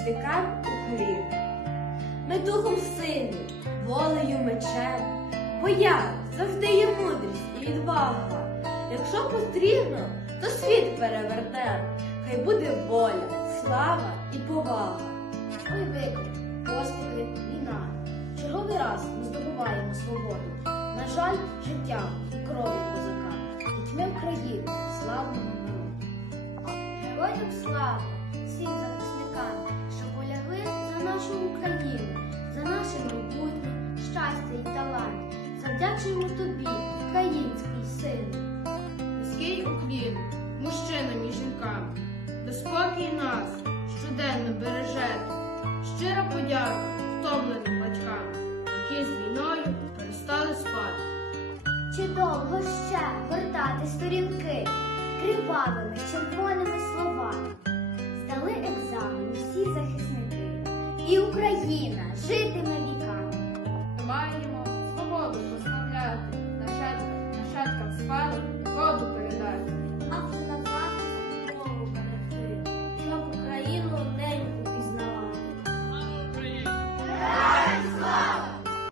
захисникам уклін. Ми духом сильні, волею мечем, бояр завжди є мудрість і відвага. Якщо потрібно, то світ перевернем. Хай буде воля, слава і повага. Ой, виклик, постріли, війна. Черговий раз ми здобуваємо свободу. На жаль, життя і крові козака. Дітьми України, славного народу. Героям слава всім захисникам, Україну, за наше майбутнє, щастя і талант. Завдячуємо тобі, український сину. Низький уклін мужчинам і жінкам, до спокій нас щоденно бережете. Щира подяка втомленим батькам, які з війною перестали спати. Чи довго ще гортати сторінки кривавими червоними Україна житиме віка.